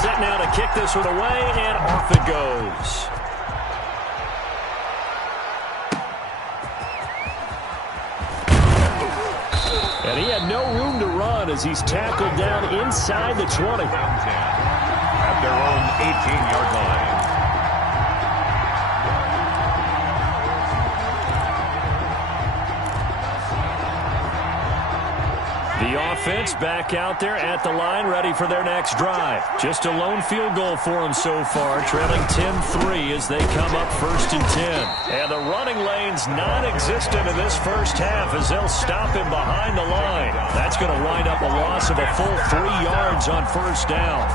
Set now to kick this one away, and off it goes. And he had no room to run as he's tackled down inside the 20. At their own 18-yard line. The offense back out there at the line, ready for their next drive. Just a lone field goal for them so far, trailing 10-3 as they come up 1st and 10. And the running lane's non-existent in this first half as they'll stop him behind the line. That's going to wind up a loss of a full 3 yards on 1st down.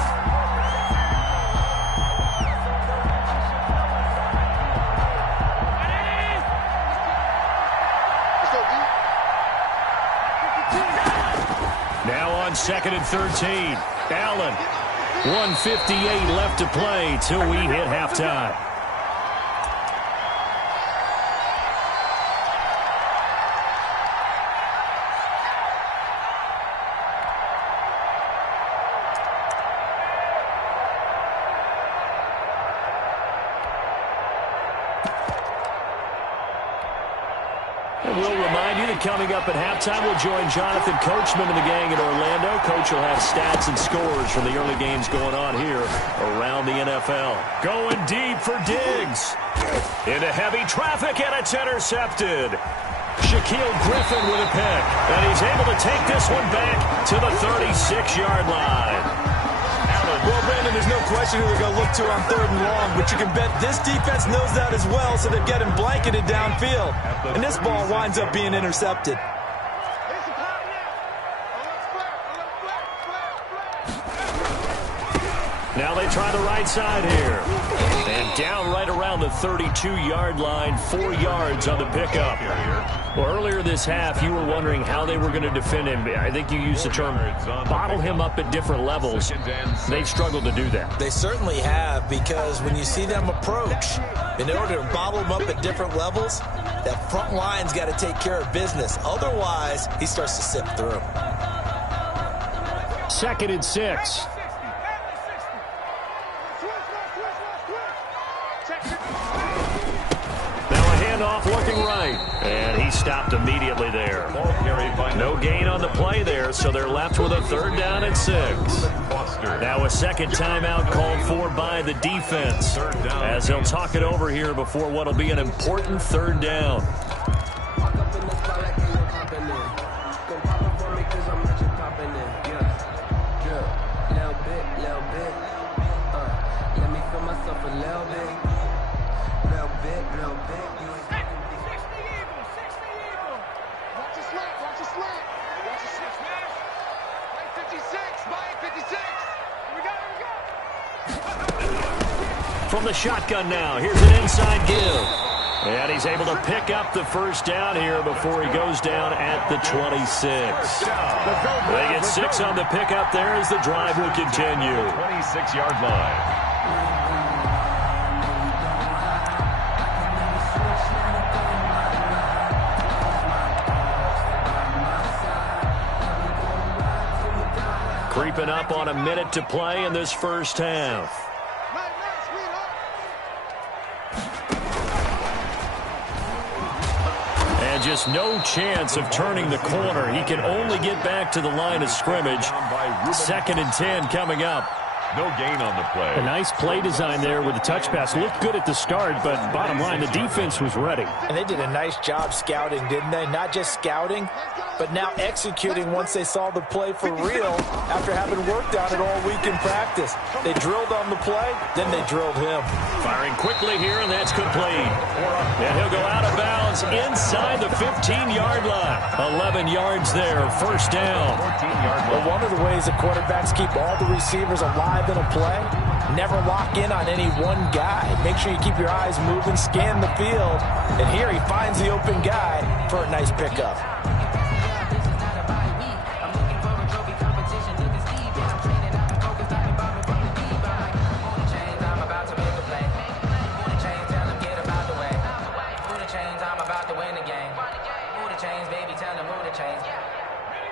Now on 2nd and 13. Allen. 1:58 left to play till we hit halftime. Coming up at halftime, we'll join Jonathan Coachman and the gang in Orlando. Coach will have stats and scores from the early games going on here around the NFL. Going deep for Diggs. Into heavy traffic, and it's intercepted. Shaquille Griffin with a pick, and he's able to take this one back to the 36-yard line. Well, Brandon, there's no question who they're going to look to on 3rd and long, but you can bet this defense knows that as well, so they're getting blanketed downfield. And this ball winds up being intercepted. Now they try the right side here. And down right around the 32-yard line, 4 yards on the pickup. Well, earlier this half, you were wondering how they were going to defend him. I think you used the term bottle him up at different levels. They've struggled to do that. They certainly have, because when you see them approach, in order to bottle him up at different levels, that front line's got to take care of business. Otherwise, he starts to sip through. 2nd and 6. Off looking right, and he stopped immediately there. No gain on the play there, so they're left with a 3rd down and 6. Now a second timeout called for by the defense as they'll talk it over here before what will be an important 3rd down. From the shotgun now, here's an inside give. And he's able to pick up the 1st down here before he goes down at the 26. They get 6 on the pickup there as the drive will continue. 26-yard line. Creeping up on a minute to play in this first half. And just no chance of turning the corner. He can only get back to the line of scrimmage. 2nd and 10 coming up. No gain on the play. A nice play design there with the touch pass. Looked good at the start, but bottom line, the defense was ready. And they did a nice job scouting, didn't they? Not just scouting, but now executing once they saw the play for real after having worked on it all week in practice. They drilled on the play, then they drilled him. Firing quickly here, and that's complete. And he'll go out of bounds inside the 15-yard line. 11 yards there, 1st down. Well, one of the ways the quarterbacks keep all the receivers alive in a play, never lock in on any one guy. Make sure you keep your eyes moving, scan the field, and here he finds the open guy for a nice pickup.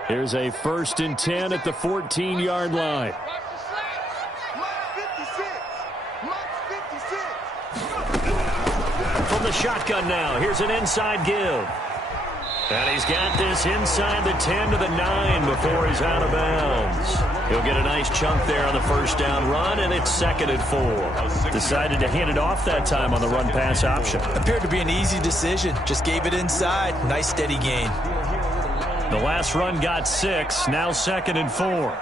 Here's a 1st and 10 at the 14-yard line. From the shotgun now, here's an inside give. And he's got this inside the 10 to the 9 before he's out of bounds. He'll get a nice chunk there on the first down run, and it's 2nd and 4. Decided to hand it off that time on the run-pass option. Appeared to be an easy decision. Just gave it inside. Nice steady gain. The last run got 6, now 2nd and 4.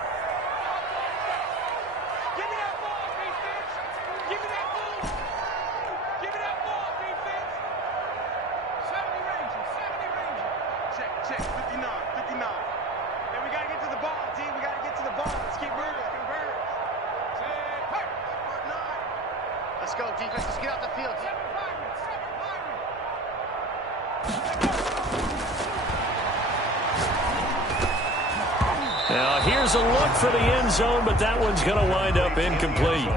Let's go, defense. Let's get out the field. Now, here's a look for the end zone, but that one's going to wind up incomplete.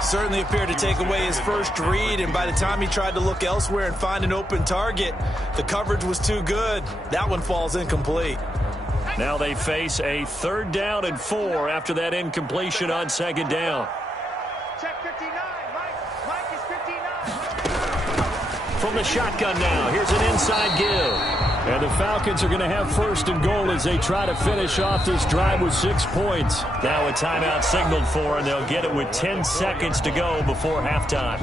Certainly appeared to take away his first read, and by the time he tried to look elsewhere and find an open target, the coverage was too good. That one falls incomplete. Now they face a 3rd down and 4 after that incompletion on 2nd down. Check 59. Mike is 59. From the shotgun now, here's an inside give. And the Falcons are going to have 1st and goal as they try to finish off this drive with 6 points. Now a timeout signaled for, and they'll get it with 10 seconds to go before halftime.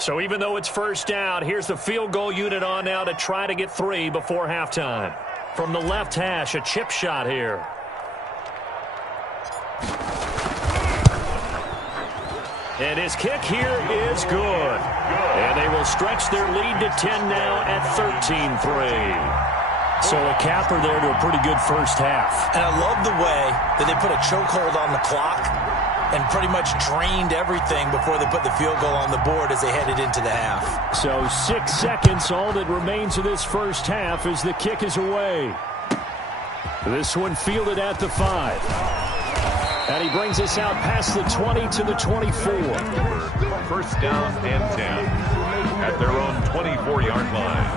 So even though it's 1st down, here's the field goal unit on now to try to get 3 before halftime. From the left hash, a chip shot here. And his kick here is good. And they will stretch their lead to 10 now at 13-3. So a capper there to a pretty good first half. And I love the way that they put a chokehold on the clock and pretty much drained everything before they put the field goal on the board as they headed into the half. So 6 seconds, all that remains of this first half as the kick is away. This one fielded at the 5. And he brings us out past the 20 to the 24. 1st down and 10 at their own 24-yard line.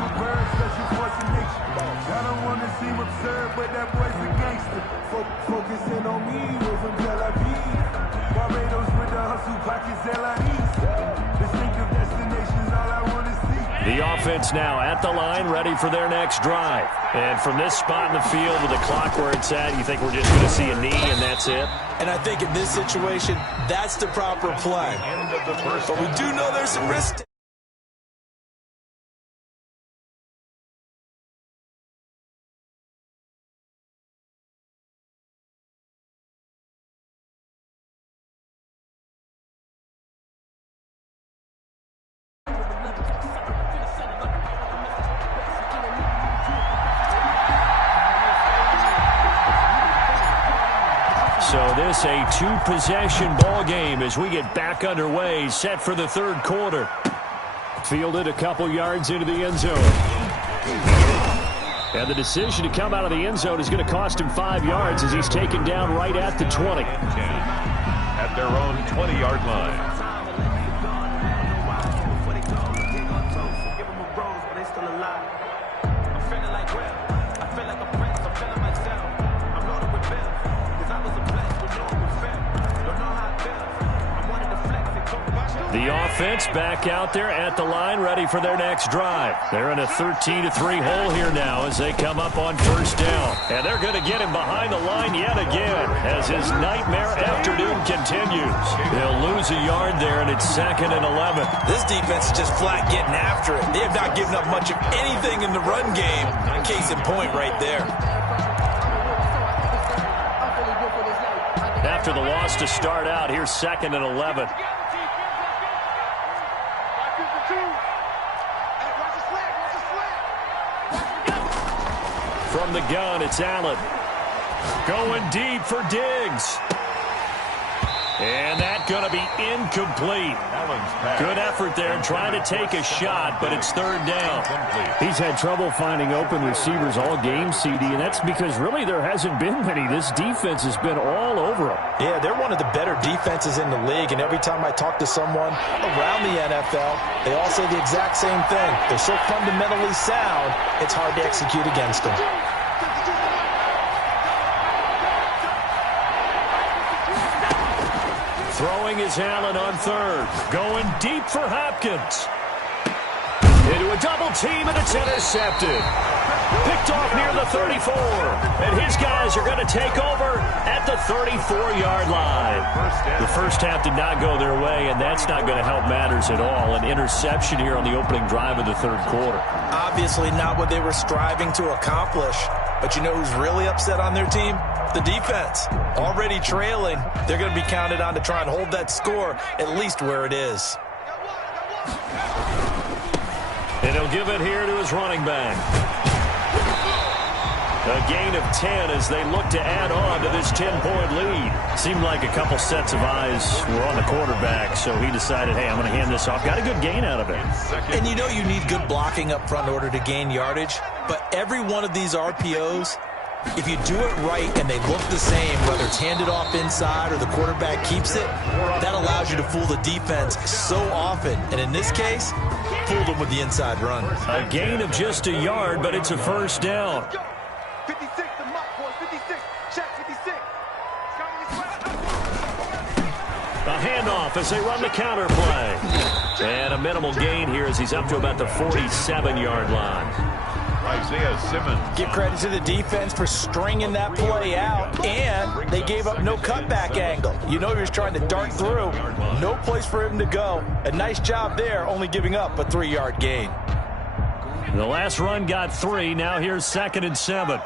I don't want to seem absurd, but that boy's a gangster. Focusing on me, we're from Tel Aviv. Barbados with the hustle pockets, LIEs. Distinctive destinations, all I want to see. The offense now at the line, ready for their next drive. And from this spot in the field with the clock where it's at, you think we're just going to see a knee and that's it? And I think in this situation, that's the proper play. But we do know there's some risk. So this a 2-possession ball game as we get back underway, set for the 3rd quarter. Fielded a couple yards into the end zone. And the decision to come out of the end zone is going to cost him 5 yards as he's taken down right at the 20. At their own 20-yard line. The offense back out there at the line, ready for their next drive. They're in a 13-3 hole here now as they come up on 1st down. And they're going to get him behind the line yet again as his nightmare afternoon continues. They'll lose a yard there, and it's 2nd and 11. This defense is just flat getting after it. They have not given up much of anything in the run game. Case in point right there. After the loss to start out, here's 2nd and 11. From the gun, it's Allen. Going deep for Diggs. And that's going to be incomplete. Good effort there trying to take a shot, but it's third down. He's had trouble finding open receivers all game, CD, and that's because really there hasn't been many. This defense has been all over him. Yeah, they're one of the better defenses in the league, and every time I talk to someone around the NFL, they all say the exact same thing. They're so fundamentally sound, it's hard to execute against them. Throwing is Allen on third. Going deep for Hopkins. Into a double team, and it's intercepted. Picked off near the 34. And his guys are going to take over at the 34-yard line. The first half did not go their way, and that's not going to help matters at all. An interception here on the opening drive of the third quarter. Obviously not what they were striving to accomplish. But you know who's really upset on their team? The defense. Already trailing, they're going to be counted on to try and hold that score at least where it is. And he'll give it here to his running back. A gain of 10 as they look to add on to this 10-point lead. Seemed like a couple sets of eyes were on the quarterback, so he decided, hey, I'm going to hand this off. Got a good gain out of it. And you know you need good blocking up front in order to gain yardage, but every one of these RPOs, if you do it right and they look the same, whether it's handed off inside or the quarterback keeps it, that allows you to fool the defense so often. And in this case, fooled them with the inside run. A gain of just a yard, but it's a first down. 56 to Muck, boys. 56. Check 56. A handoff as they run the counter play. And a minimal gain here as he's up to about the 47-yard line. Isaiah Simmons. Give credit to the defense for stringing that play out, and they gave up no cutback angle. You know he was trying to dart through. No place for him to go. A nice job there, only giving up a 3-yard gain. The last run got 3. Now here's 2nd and 7.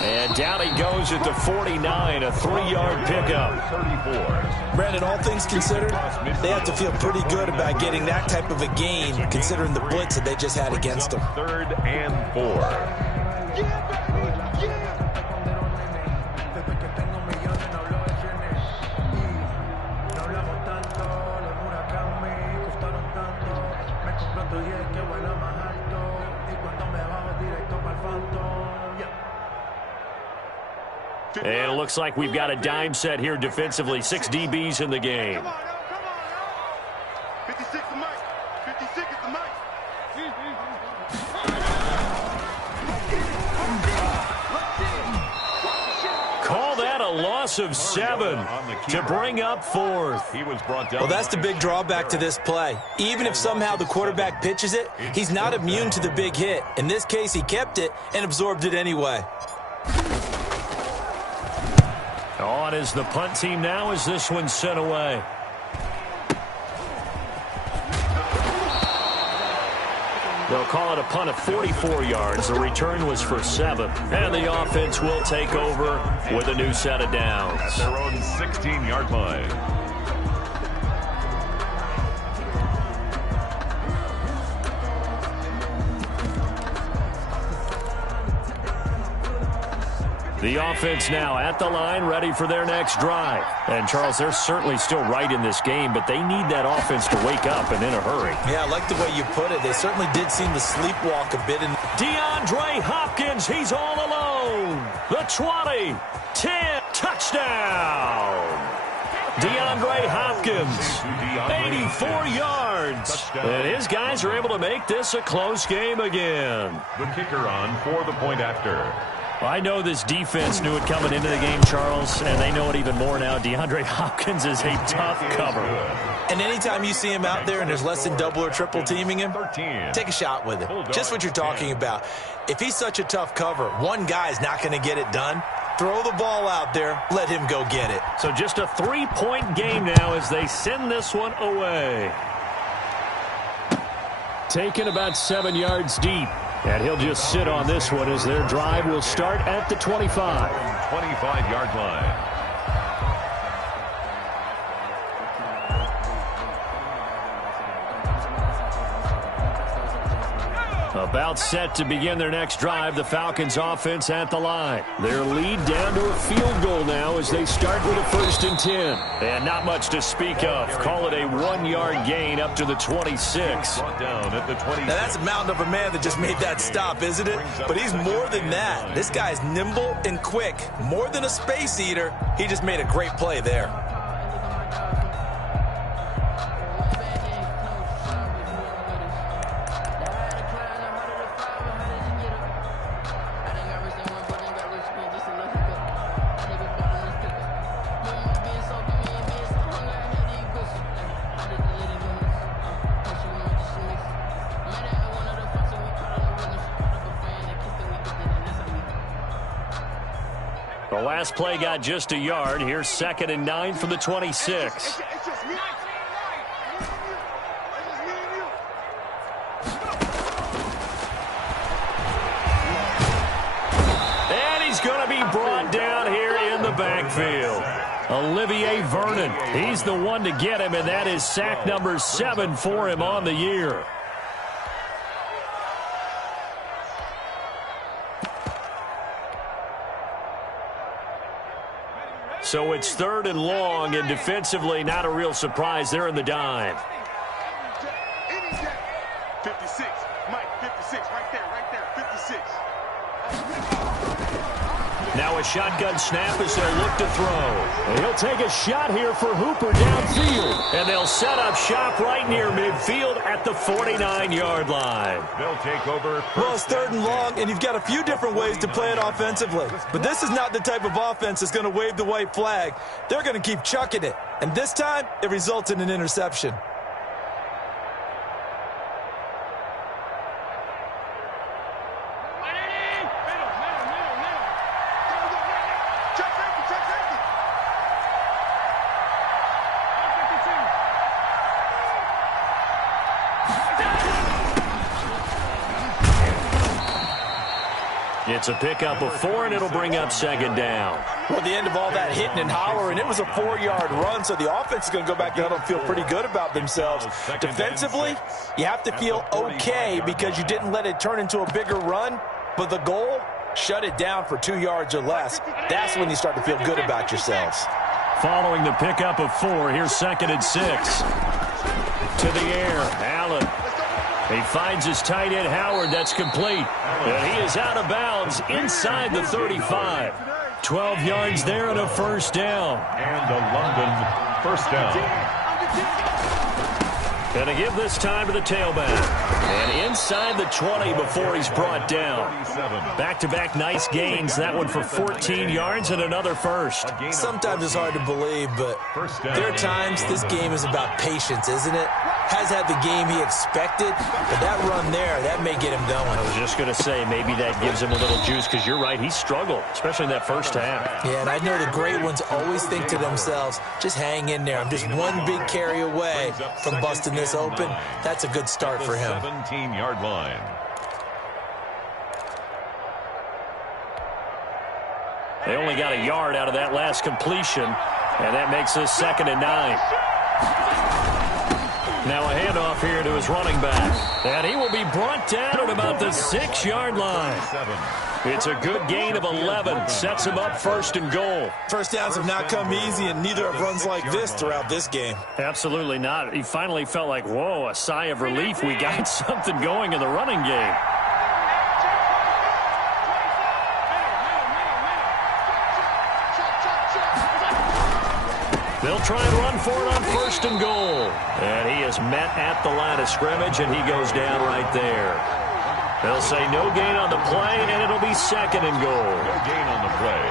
And down he goes at the 49, a 3-yard pickup. 34. Brandon, all things considered, they have to feel pretty good about getting that type of a gain, considering the blitz that they just had against them. 3rd and 4. And it looks like we've got a dime set here defensively. 6 DBs in the game. Come on now. 56 to Mike. 56 is the Mike. Call that a loss of 7 to bring up 4th. He was brought down. Well, that's the big drawback to this play. Even if somehow the quarterback pitches it, he's not immune to the big hit. In this case, he kept it and absorbed it anyway. On is the punt team now as this one's sent away. They'll call it a punt of 44 yards. The return was for 7. And the offense will take over with a new set of downs. At their own 16-yard line. The offense now at the line, ready for their next drive. And, Charles, they're certainly still right in this game, but they need that offense to wake up and in a hurry. Yeah, I like the way you put it. They certainly did seem to sleepwalk a bit. DeAndre Hopkins, he's all alone. The 20, 10, touchdown. DeAndre Hopkins, 84 yards. And his guys are able to make this a close game again. The kicker on for the point after. I know this defense knew it coming into the game, Charles, and they know it even more now. DeAndre Hopkins is a tough cover. And anytime you see him out there and there's less than double or triple teaming him, take a shot with him. Just what you're talking about. If he's such a tough cover, one guy's not going to get it done. Throw the ball out there. Let him go get it. So just a 3-point game now as they send this one away. Taken about 7 yards deep. And he'll just sit on this one as their drive will start at the 25. 25-yard line. About set to begin their next drive, the Falcons offense at the line. Their lead down to a field goal now as they start with a 1st and 10. And not much to speak of. Call it a 1-yard gain up to the 26. Down at the 26. Now that's a mountain of a man that just made that stop, isn't it? But he's more than that. This guy's nimble and quick. More than a space eater. He just made a great play there. The last play got just a yard. Here's 2nd and 9 from the 26. And he's going to be brought down here in the backfield. Olivier Vernon. He's the one to get him, and that is sack number 7 for him on the year. So it's 3rd and long, and defensively not a real surprise. They're in the dime. 56, Mike, 56, right there, 56. Now a shotgun snap as they'll look to throw. And he'll take a shot here for Hooper downfield. And they'll set up shop right near midfield at the 49-yard line. They'll take over. Well, it's 3rd and long, and you've got a few different ways to play it offensively. But this is not the type of offense that's going to wave the white flag. They're going to keep chucking it. And this time, it results in an interception. It's a pickup of 4, and it'll bring up 2nd down. Well, at the end of all that hitting and hollering, it was a 4-yard run, so the offense is going to go back down and feel pretty good about themselves. Defensively, you have to feel okay because you didn't let it turn into a bigger run, but the goal, shut it down for 2 yards or less. That's when you start to feel good about yourselves. Following the pickup of 4, here's 2nd and 6. To the air, Allen. He finds his tight end, Howard. That's complete. And he is out of bounds inside the 35. 12 yards there and a 1st down. And a London 1st down. Going to give this time to the tailback. And inside the 20 before he's brought down. Back-to-back nice gains. That one for 14 yards and another 1st. Sometimes it's hard to believe, but there are times this game is about patience, isn't it? Has had the game he expected, but that run there, that may get him going. I was just going to say, maybe that gives him a little juice, because you're right, he struggled, especially in that 1st half. Yeah, and I know the great ones always think to themselves, just hang in there. I'm just one big carry away from busting this open. That's a good start for him. 17-yard line. They only got a yard out of that last completion, and that makes this 2nd and 9. Now a handoff here to his running back. And he will be brought down at about the 6-yard line. It's a good gain of 11. Sets him up 1st and goal. 1st downs have not come easy, and neither have runs like this throughout this game. Absolutely not. He finally felt like, whoa, a sigh of relief. We got something going in the running game. They'll try and run for it on 1st and goal. And he is met at the line of scrimmage, and he goes down right there. They'll say no gain on the play, and it'll be 2nd and goal. No gain on the play.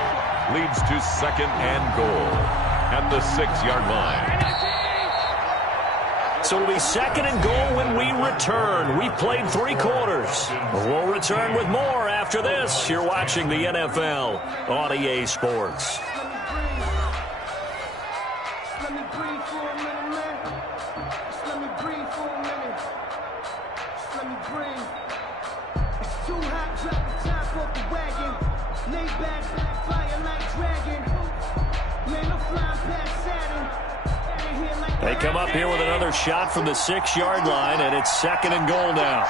Leads to 2nd and goal at the 6-yard line. So it'll be 2nd and goal when we return. We've played 3 quarters. We'll return with more after this. You're watching the NFL on EA Sports. They come up here with another shot from the 6-yard line, and it's 2nd and goal now.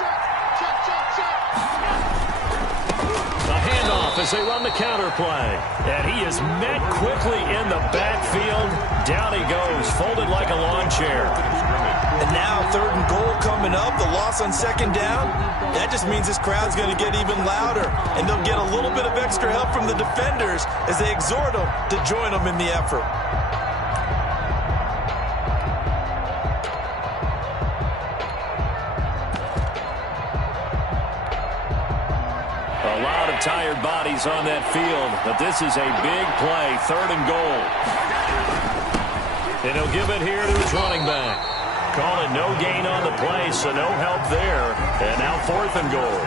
as they run the counter play. And he is met quickly in the backfield. Down he goes, folded like a lawn chair. And now 3rd and goal coming up. The loss on 2nd down. That just means this crowd's going to get even louder. And they'll get a little bit of extra help from the defenders as they exhort them to join them in the effort. A lot of tired bodies on that field, but this is a big play, 3rd and goal. And he'll give it here to his running back. Call it no gain on the play, so no help there. And now 4th and goal.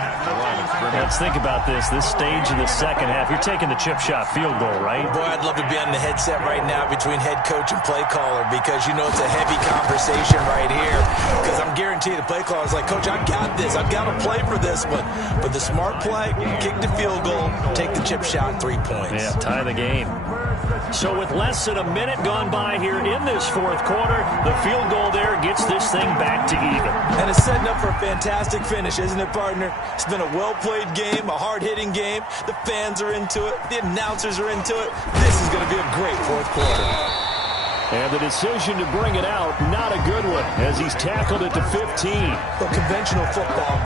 Let's think about this stage in the second half. You're taking the chip shot field goal, right? Boy, I'd love to be on the headset right now between head coach and play caller because you know it's a heavy conversation right here. Because I'm guaranteed the play caller is like, Coach, I've got this. I've got to play for this one. But the smart play, kick the field goal, take the chip shot, 3 points. Yeah, tie the game. So with less than a minute gone by here in this 4th quarter, the field goal there gets this thing back to even. And it's setting up for a fantastic finish, isn't it, partner? It's been a well-played game, a hard-hitting game. The fans are into it. The announcers are into it. This is going to be a great 4th quarter. And the decision to bring it out, not a good one, as he's tackled it to 15. Well, conventional football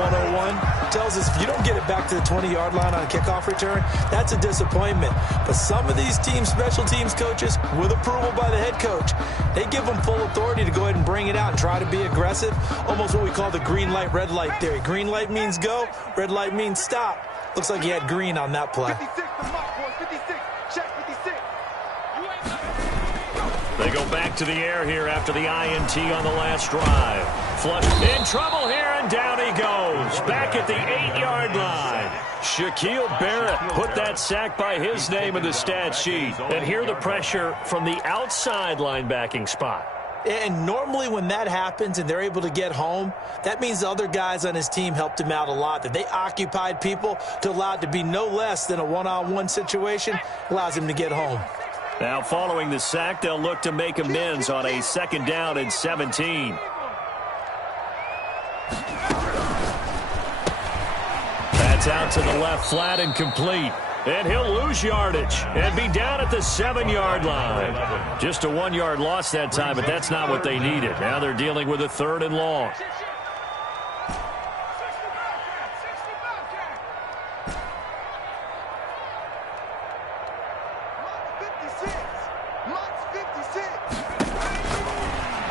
101, tells us if you don't get it back to the 20-yard line on a kickoff return, that's a disappointment. But some of these special teams coaches, with approval by the head coach, they give them full authority to go ahead and bring it out and try to be aggressive, almost what we call the green light, red light theory. Green light means go, red light means stop. Looks like he had green on that play. 56, the mark, boys. 56. Check 56. They go back to the air here after the INT on the last drive. Flush in trouble here, and down he goes. Back at the 8-yard line. Shaquille Barrett put that sack by his name in the stat sheet. And here the pressure from the outside linebacking spot. And normally when that happens and they're able to get home, that means the other guys on his team helped him out a lot. That they occupied people to allow it to be no less than a one-on-one situation, allows him to get home. Now following the sack, they'll look to make amends on a 2nd down and 17. That's out to the left, flat and complete. And he'll lose yardage and be down at the 7-yard line. Just a 1-yard loss that time, but that's not what they needed. Now they're dealing with a 3rd and long.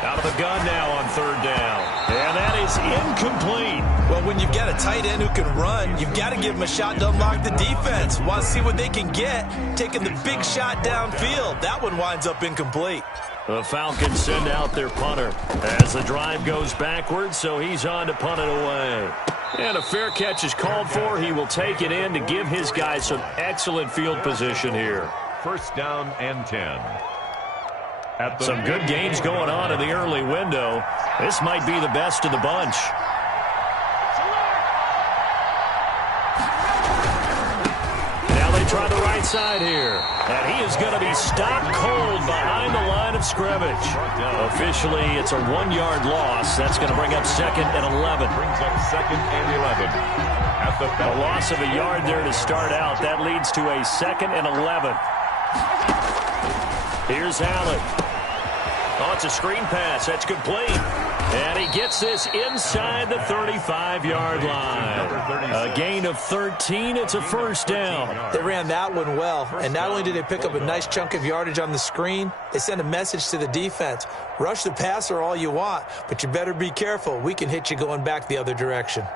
Out of the gun now on 3rd down. And that is incomplete. Well, when you've got a tight end who can run, you've got to give him a shot to unlock the defense. Want to see what they can get, taking the big shot downfield. That one winds up incomplete. The Falcons send out their punter as the drive goes backwards, so he's on to punt it away. And a fair catch is called for. He will take it in to give his guys some excellent field position here. 1st down and 10. Some good games going on in the early window. This might be the best of the bunch. Now they try the right side here. And he is going to be stopped cold behind the line of scrimmage. Officially, it's a 1-yard loss. That's going to bring up 2nd and 11. Brings up 2nd and 11. At the A loss of a yard there to start out. That leads to a 2nd and 11. Here's Allen. Oh, it's a screen pass. That's complete. And he gets this inside the 35-yard line. A gain of 13. It's a 1st down. They ran that one well. And not only did they pick up a nice chunk of yardage on the screen, they sent a message to the defense. Rush the passer all you want, but you better be careful. We can hit you going back the other direction.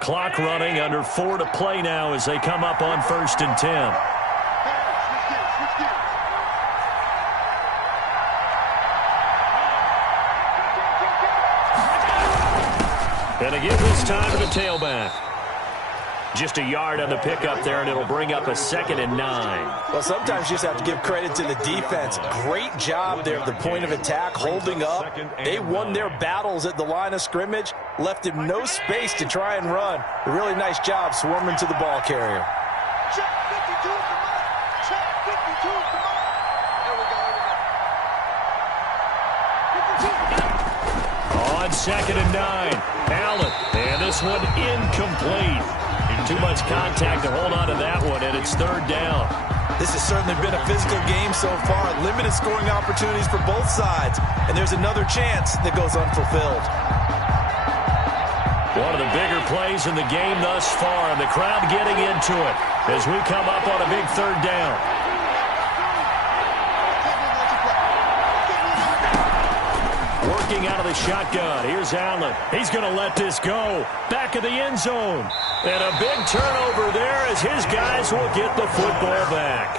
Clock running, under 4 to play now as they come up on 1st and 10. And again this time to the tailback. Just a yard on the pickup there, and it'll bring up a 2nd and 9. Well, sometimes you just have to give credit to the defense. Great job there at the point of attack, holding up. They won their battles at the line of scrimmage, left him no space to try and run. A really nice job swarming to the ball carrier. Check 52 is the mark. Check 52 is the mark. There we go. 52. On 2nd and 9, Allen. And this this one incomplete. Too much contact to hold on to that one, and it's third down. This has certainly been a physical game so far. Limited scoring opportunities for both sides, and there's another chance that goes unfulfilled. One of the bigger plays in the game thus far, and the crowd getting into it as we come up on a big third down. Working out of the shotgun. Here's Allen. He's going to let this go. Back of the end zone. And a big turnover there as his guys will get the football back.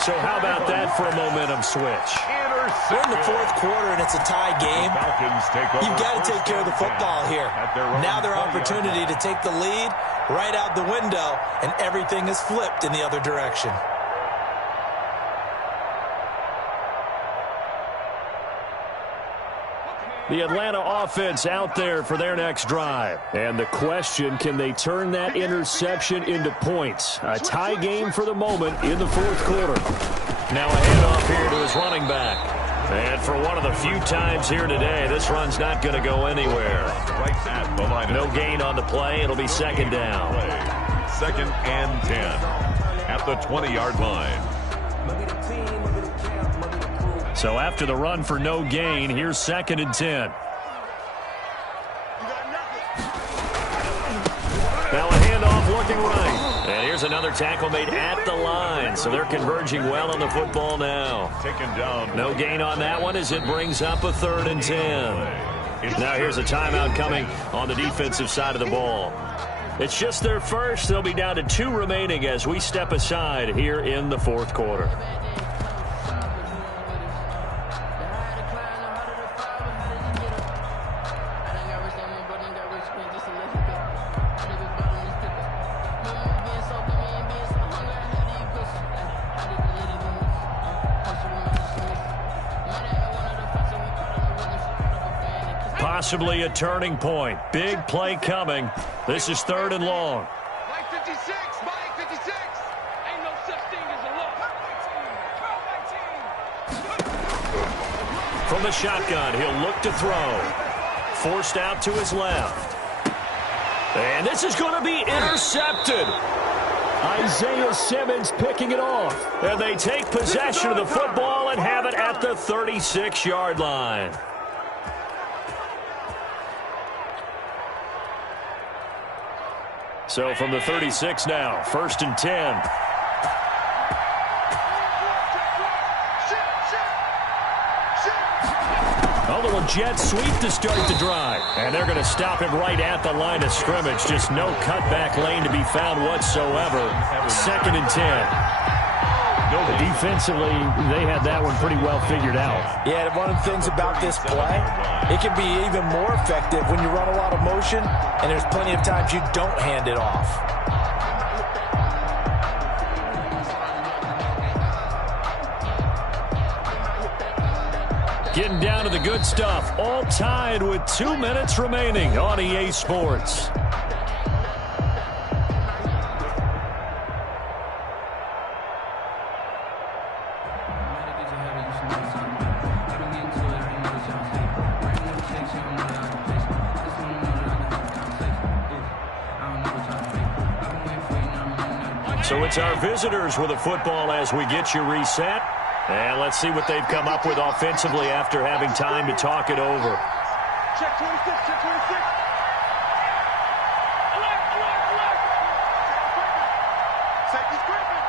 So how about that for a momentum switch? We're in the fourth quarter, and it's a tie game. You've got to take care of the football here. Now their opportunity to take the lead right out the window, and everything is flipped in the other direction. The Atlanta offense out there for their next drive. And the question, can they turn that interception into points? A tie game for the moment in the fourth quarter. Now a handoff here to his running back. And for one of the few times here today, this run's not going to go anywhere. No gain on the play. It'll be second down. Second and 10 at the 20-yard line. So after the run for no gain, here's second and 10. Now a handoff looking right. And here's another tackle made at the line. So they're converging well on the football now. Taken down. No gain on that one as it brings up a third and 10. Now here's a timeout coming on the defensive side of the ball. It's just their first. They'll be down to 2 remaining as we step aside here in the fourth quarter. Possibly a turning point. Big play coming. This is third and long. Mike 56, Mike 56. Ain't no such thing as a look. From the shotgun, he'll look to throw. Forced out to his left. And this is going to be intercepted. Isaiah Simmons picking it off. And they take possession of the football and have it at the 36-yard line. So from the 36 now, first and 10. A little jet sweep to start the drive. And they're going to stop him right at the line of scrimmage. Just no cutback lane to be found whatsoever. Second and 10. Defensively, they had that one pretty well figured out. Yeah, one of the things about this play, it can be even more effective when you run a lot of motion, and there's plenty of times you don't hand it off. Getting down to the good stuff. All tied with 2 minutes remaining on EA Sports. So it's our visitors with the football as we get you reset. And let's see what they've come up with offensively after having time to talk it over. Check 26, check 26. Alert, alert, alert. Safety's creeping.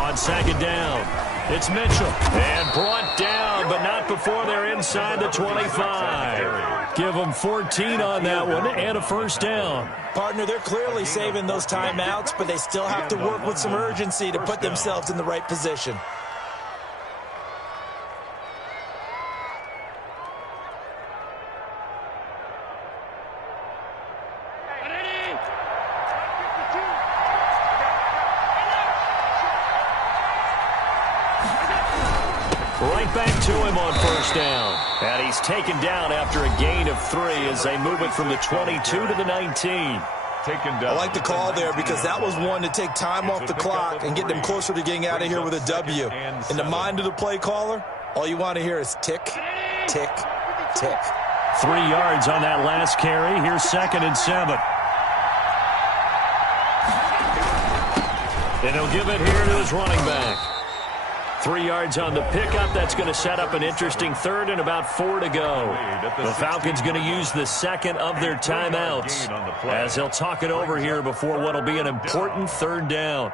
On second down, it's Mitchell. And brought down, but not before they're inside the 25. Give them 14 on that one and a first down. Partner, they're clearly saving those timeouts, but they still have to work with some urgency to put themselves in the right position. Right back to him on first down. And he's taken down after a gain of 3 as they move it from the 22 to the 19. taken down. I like the call there because that was one to take time off the clock and get them closer to getting out of here with a W. In the mind of the play caller, all you want to hear is tick, tick, tick. 3 yards on that last carry. Here's 2nd and 7. And he'll give it here to his running back. 3 yards on the pickup. That's going to set up an interesting 3rd and about 4 to go. The Falcons going to use the 2nd of their timeouts as they'll talk it over here before what will be an important 3rd down.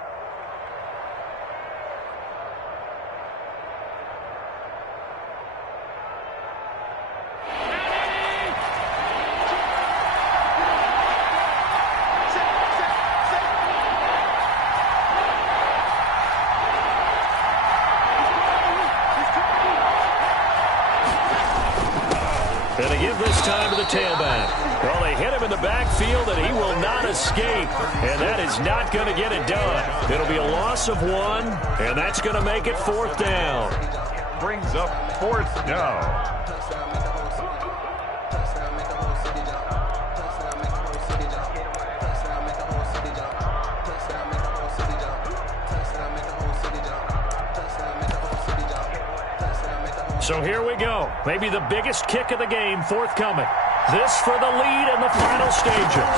And they give this time to the tailback. Well, they hit him in the backfield, and he will not escape. And that is not going to get it done. It'll be a loss of 1, and that's going to make it 4th down. Brings up 4th down. So here we go. Maybe the biggest kick of the game forthcoming. This for the lead in the final stages.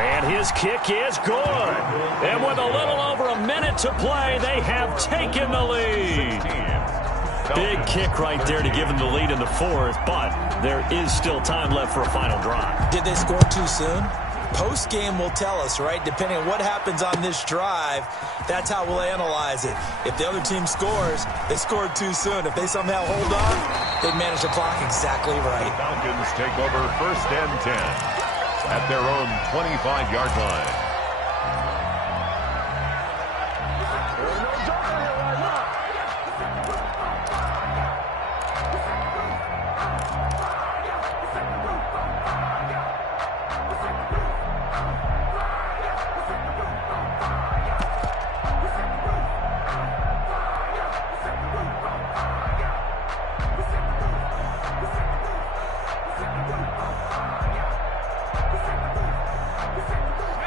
And his kick is good. And with a little over a minute to play, they have taken the lead. Big kick right there to give them the lead in the 4th, but there is still time left for a final drive. Did they score too soon? Post-game will tell us, right? Depending on what happens on this drive, that's how we'll analyze it. If the other team scores, they scored too soon. If they somehow hold on, they manage the clock exactly right. The Falcons take over 1st and 10 at their own 25-yard line.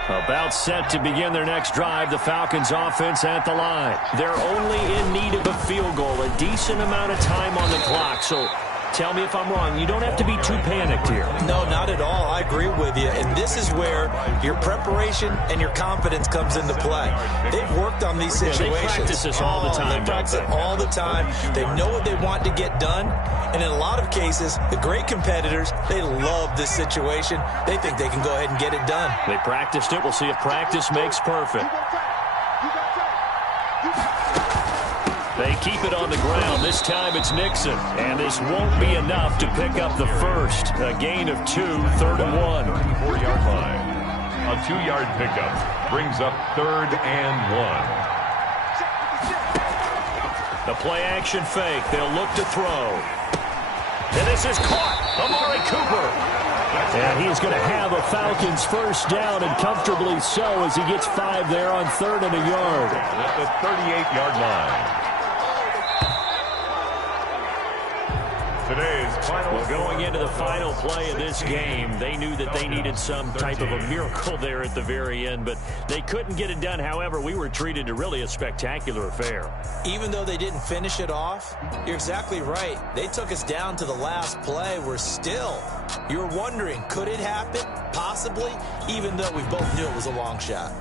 About set to begin their next drive, the Falcons offense at the line. They're only in need of a field goal, a decent amount of time on the clock. So tell me if I'm wrong. You don't have to be too panicked here. No, not at all. I agree with you. And this is where your preparation and your confidence comes into play. They've worked on these situations. They practice this all the time. They practice it all the time. They know what they want to get done. And in a lot of cases, the great competitors, they love this situation. They think they can go ahead and get it done. They practiced it. We'll see if practice makes perfect. They keep it on the ground. This time it's Nixon. And this won't be enough to pick up the first. A gain of 2, 3rd and 1. 34-yard line. A 2-yard pickup brings up 3rd and 1. The play action fake. They'll look to throw. And this is caught. Amari Cooper. And he's going to have a Falcons first down, and comfortably so, as he gets 5 there on 3rd and a yard. At the 38-yard line. Today's final. Well, going into the final play of this game, they knew that they needed some type of a miracle there at the very end, but they couldn't get it done. However, we were treated to really a spectacular affair. Even though they didn't finish it off, you're exactly right. They took us down to the last play. We're still, you're wondering, could it happen? Possibly, even though we both knew it was a long shot.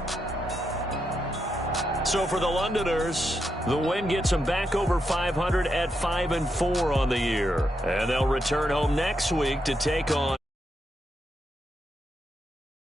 So for the Londoners, the win gets them back over 500 at 5-4 on the year. And they'll return home next week to take on